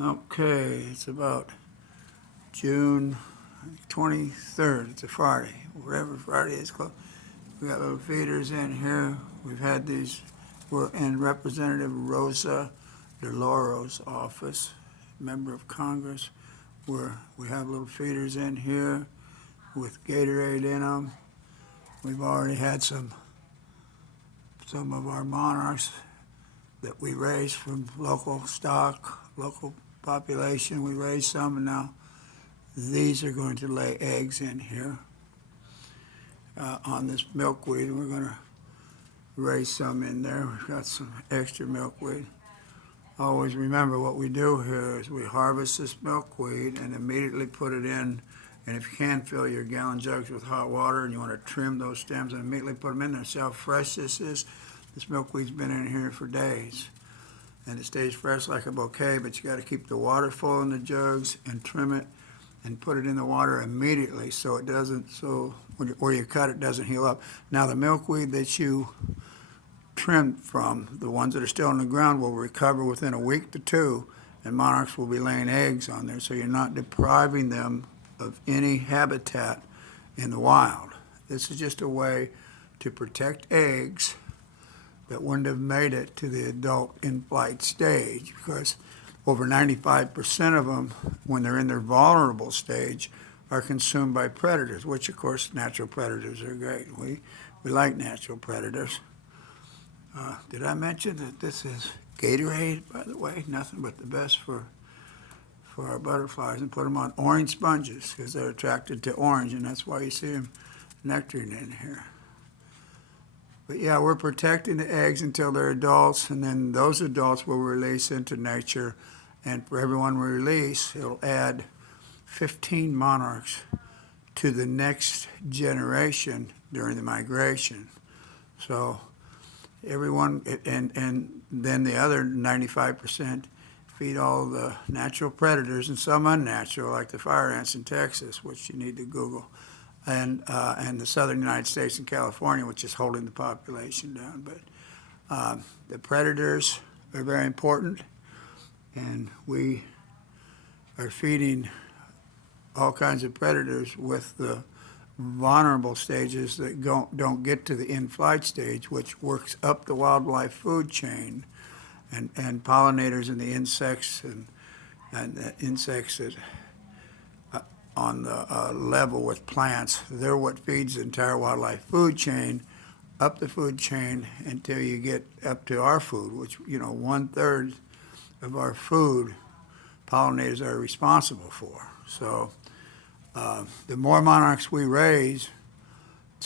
Okay, it's about June 23rd. It's a Friday. Whatever Friday is close. We got little feeders in here. We've had these. We're in Representative Rosa DeLauro's office, member of Congress, where we have little feeders in here with Gatorade in them. We've already had some of our monarchs that we raised from local stock, local population. We raised some, and now these are going to lay eggs in here on this milkweed. We're going to raise some in there. We've got some extra milkweed. Always remember what we do here is we harvest this milkweed and immediately put it in. And if you can, fill your gallon jugs with hot water, and you want to trim those stems and immediately put them in there. See how fresh this is? This milkweed's been in here for days. And it stays fresh like a bouquet, but you got to keep the water full in the jugs and trim it and put it in the water immediately so it doesn't, where you cut it doesn't heal up. Now the milkweed that you trimmed from, the ones that are still in the ground, will recover within a week to two, and monarchs will be laying eggs on there, so you're not depriving them of any habitat in the wild. This is just a way to protect eggs that wouldn't have made it to the adult in-flight stage, because over 95% of them, when they're in their vulnerable stage, are consumed by predators, which of course natural predators are great. We like natural predators. Did I mention that this is Gatorade, by the way? Nothing but the best for our butterflies, and put them on orange sponges because they're attracted to orange, and that's why you see them nectaring in here. But yeah, we're protecting the eggs until they're adults, and then those adults will release into nature, and for everyone we release, it'll add 15 monarchs to the next generation during the migration. So everyone, and then the other 95% feed all the natural predators and some unnatural, like the fire ants in Texas, which you need to Google, and the southern United States and California, which is holding the population down. But the predators are very important, and we are feeding all kinds of predators with the vulnerable stages that don't get to the in-flight stage, which works up the wildlife food chain. And pollinators and the insects and the insects that on the level with plants, they're what feeds the entire wildlife food chain, up the food chain until you get up to our food, which, 1/3 of our food pollinators are responsible for. So the more monarchs we raise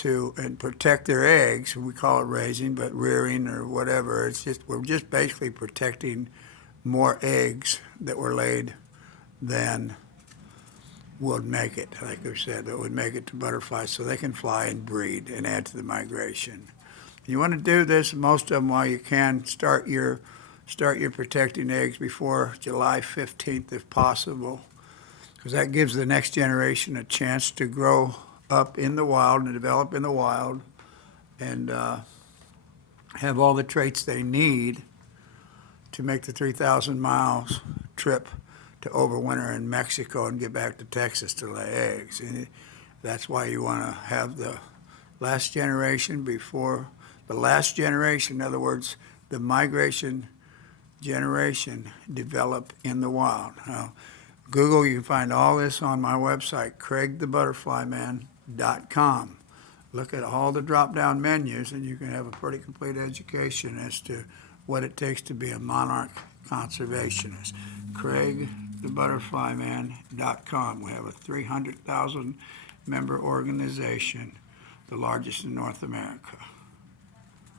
and protect their eggs, we call it raising, but rearing or whatever, we're just basically protecting more eggs that were laid than would make it, like I said, that would make it to butterflies so they can fly and breed and add to the migration. You want to do this, most of them, while you can, start your protecting eggs before July 15th if possible, because that gives the next generation a chance to grow up in the wild and develop in the wild and have all the traits they need to make the 3,000 miles trip to overwinter in Mexico and get back to Texas to lay eggs. And that's why you want to have the last generation before the last generation, in other words, the migration generation, develop in the wild. Now, Google, you can find all this on my website, craigthebutterflyman.com. Look at all the drop-down menus, and you can have a pretty complete education as to what it takes to be a monarch conservationist. craigthebutterflyman.com. We have a 300,000 member organization, the largest in North America.